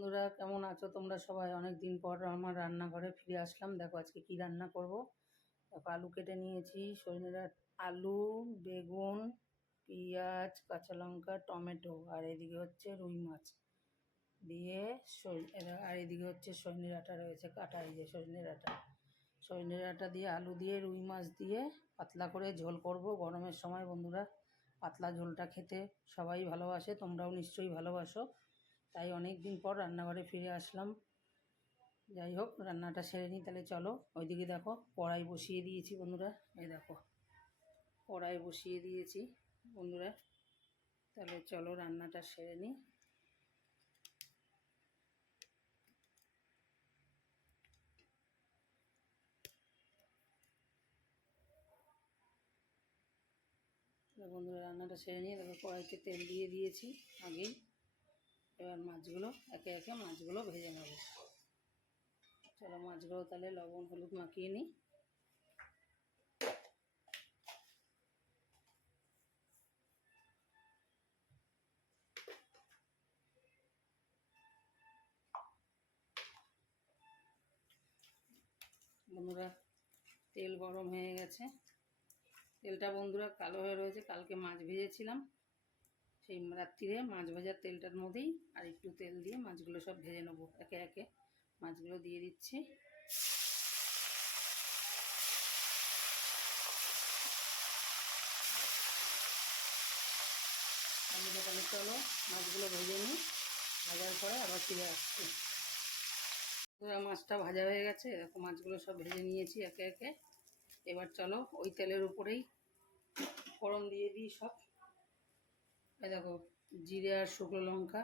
বন্ধুরা কেমন আছো তোমরা সবাই? অনেক দিন পর আমার রান্নাঘরে ফিরে আসলাম। দেখো আজকে কি রান্না করব। দেখো আলু কেটে নিয়েছি, আলু, বেগুন, পেঁয়াজ, কাঁচা লঙ্কা, টমেটো, আর এদিকে হচ্ছে রুই মাছ দিয়ে আর এদিকে হচ্ছে সজনে ডাঁটা রয়েছে কাটা, এই যে সজনে ডাঁটা দিয়ে আলু দিয়ে রুই মাছ দিয়ে পাতলা করে ঝোল করব গরমের সময়। বন্ধুরা পাতলা ঝোলটা খেতে সবাই ভালোবাসে, তোমরাও নিশ্চয়ই ভালোবাসো, তাই অনেক দিন পর রান্নাঘরে ফিরে আসলাম। যাই হোক, রান্নাটা সেরে নিই তাহলে। চলো, ওইদিকে দেখো কড়াই বসিয়ে দিয়েছি বন্ধুরা, এই দেখো কড়াই বসিয়ে দিয়েছি বন্ধুরা। তাহলে চলো রান্নাটা সেরে নিই। বন্ধুরা রান্নাটা সেরে নিয়ে দেখো কড়াইতে তেল দিয়ে দিয়েছি আগেই। এবার মাছগুলো একে একে ভেজে নেব। চলো মাছগুলো তাহলে লবণ হলুদ মাখিয়ে নিই। বন্ধুরা তেল গরম হয়ে গেছে, তেলটা বন্ধুরা কালো হয়ে রয়েছে, কালকে মাছ ভেজেছিলাম, সেই রাত্রিরে মাছ ভাজার তেলটার মধ্যেই আর একটু তেল দিয়ে মাছগুলো সব ভেজে নেবো। একে একে মাছগুলো দিয়ে দিচ্ছি। তাহলে চলো মাছগুলো ভেজে নিই, ভাজার পরে আবার ফিরে আসছি। মাছটা ভাজা হয়ে গেছে, দেখো মাছগুলো সব ভেজে নিয়েছি একে একে। এবার চলো ওই তেলের উপরেই ফোড়ন দিয়ে দিই সব। দেখো জিরে আর শুকনো লঙ্কা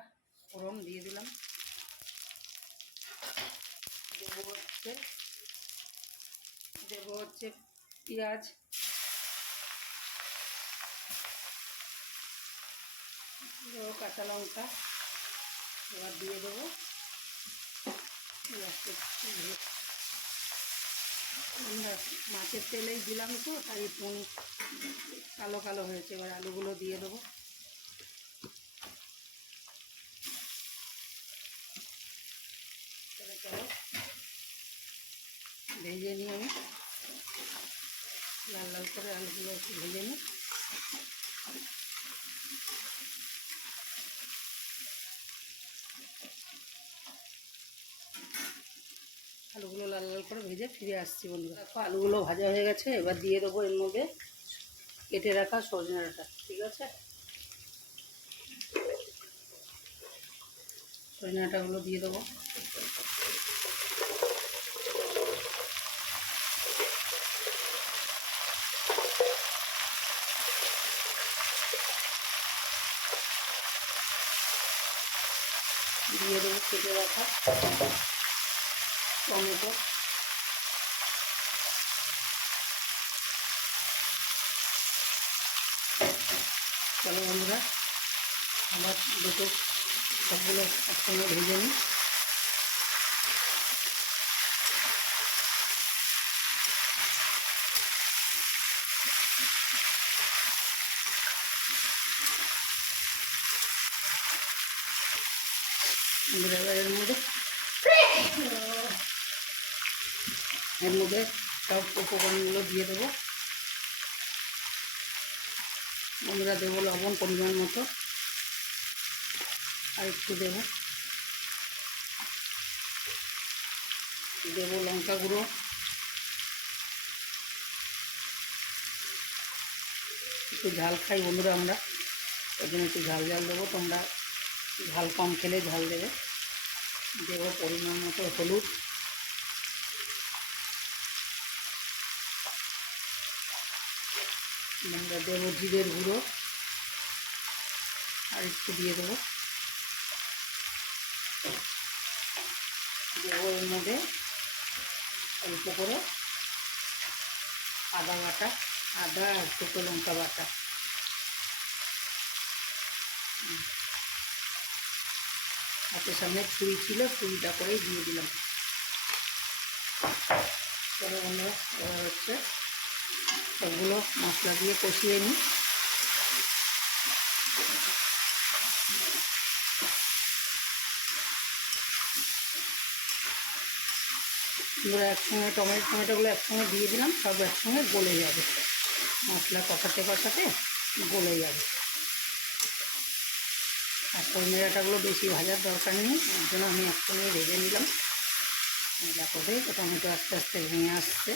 ফোড়ন দিয়ে দিলাম। দেবো হচ্ছে পেঁয়াজ, দেবো কাঁচা লঙ্কা, এবার দিয়ে দেবো মাছের তেলেই দিলাম তো, তাই একটু কালো কালো হয়েছে। এবার আলুগুলো দিয়ে দেবো। চলো ভেজে নিই, আমি লাল লাল করে আলুগুলো একটু ভেজে নিই। আলুগুলো লাল লাল করে ভেজে ফিরে আসছি বন্ধুরা। দেখো আলুগুলো ভাজা হয়ে গেছে, এবার দিয়ে দেবো এর মধ্যে কেটে রাখা সজনে ডাঁটা। ঠিক আছে, সজনে ডাঁটাগুলো দিয়ে দেবো। দিয়ে দেবো কেটে রাখা টমেটো। চলো বন্ধুরা আবার দুটো সবগুলো একসঙ্গে ভেজে নিই। এর মধ্যে সব উপকরণগুলো দিয়ে দেবো বন্ধুরা। দেবো লবণ পরিমাণ মতো, আর একটু দেবো লঙ্কা গুঁড়ো, একটু ঝাল খাই বন্ধুরা আমরা, ওই জন্য একটু ঝাল দেবো। তোমরা ঝাল কম খেলে ঝাল দেবে। দেবো পরিমাণ মতো হলুদ, আমরা দেবো জিরের গুঁড়ো, আর একটু দিয়ে দেবো এর মধ্যে অল্প করে আদা বাটা, আদা আর শুকনো লঙ্কা বাটা। হাতের সামনে ছুরি ছিল, ছুরিটা করেই দিয়ে দিলাম। তবে আমরা এবার হচ্ছে সবগুলো মশলা দিয়ে কষিয়ে নিই। বন্ধুরা একসঙ্গে টমেটোগুলো একসঙ্গে দিয়ে দিলাম, সব একসঙ্গে গলে যাবে, মশলা কষাতে কষাতে গলে যাবে। আর সজনে ডাঁটাগুলো বেশি ভাজার দরকার নেই, এর জন্য আমি একসঙ্গে ভেজে নিলাম। দেখো টমেটো আস্তে আস্তে ভেঙে আসছে।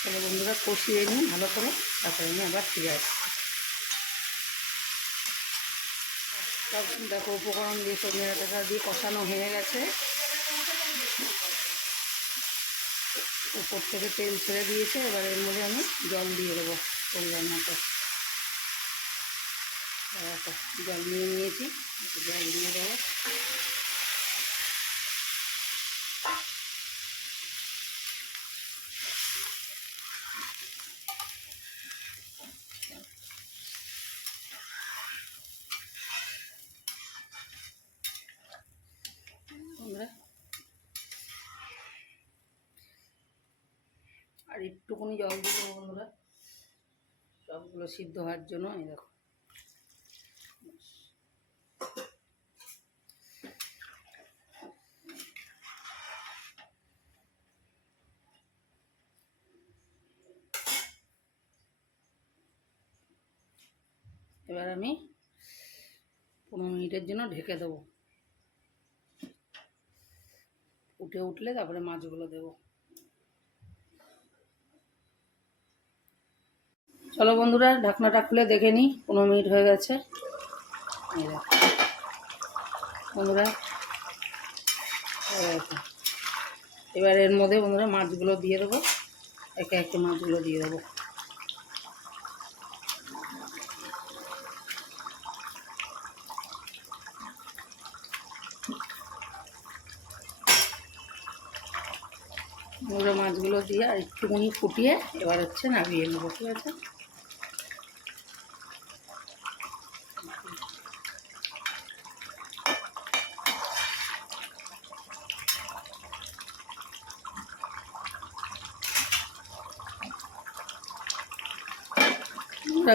তাহলে বন্ধুরা কষিয়ে নিই ভালো করে, তারপরে আমি আবার ফিরে আসছি। সব দেখো উপকরণ দিয়ে সজনে ডাঁটাটা দিয়ে কষানো হয়ে গেছে, উপর থেকে তেল ছেড়ে দিয়েছে। এবার এর মধ্যে আমি জল দিয়ে দেবো পরিমাণ মতো। জল নিয়ে নিয়েছি, জল দিয়ে দেবো। আর একটুখানি জল দিয়ে দেবো বন্ধুরা, সবগুলো সিদ্ধ হওয়ার জন্য। এই দেখো এবার আমি 15 মিনিটের জন্য ঢেকে দেবো। উঠলে তারপরে মাছগুলো দেবো। চলো বন্ধুরা ঢাকনাটা খুলে দেখে নিই, 15 মিনিট হয়ে গেছে। বন্ধুরা এবার এর মধ্যে বন্ধুরা মাছগুলো দিয়ে দেবো, একে একে মাছগুলো দিয়ে দেবো। বন্ধুরা মাছগুলো দিয়ে আর একটুখানি ফুটিয়ে এবার হচ্ছে নামিয়ে নেবো, ঠিক আছে।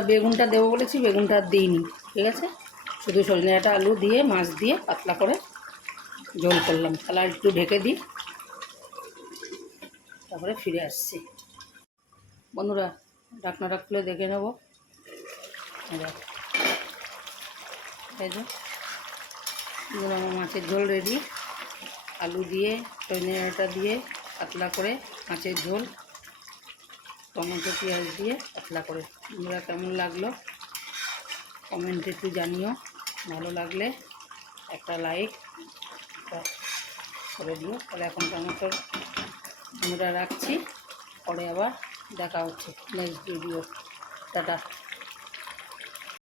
বেগুনটা দেবো বলেছি, বেগুনটা আর দিইনি, ঠিক আছে। শুধু সজনে ডাঁটা আলু দিয়ে মাছ দিয়ে পাতলা করে ঝোল করলাম। তাহলে আর একটু ঢেকে দিই, তারপরে ফিরে আসছি। বন্ধুরা ঢাকনাটা খুলে দেখে নেব। এই যে আমার মাছের ঝোল রেডি, আলু দিয়ে সজনে ডাঁটা দিয়ে পাতলা করে মাছের ঝোল, টমেটো পেঁয়াজ দিয়ে পাতলা করে। বন্ধুরা কেমন লাগলো কমেন্টে একটু জানিও, ভালো লাগলে একটা লাইক করে দিও। তাহলে এখন টমেটোর বন্ধুরা রাখছি, পরে আবার দেখা হচ্ছে নেক্সট ভিডিও। টাটা।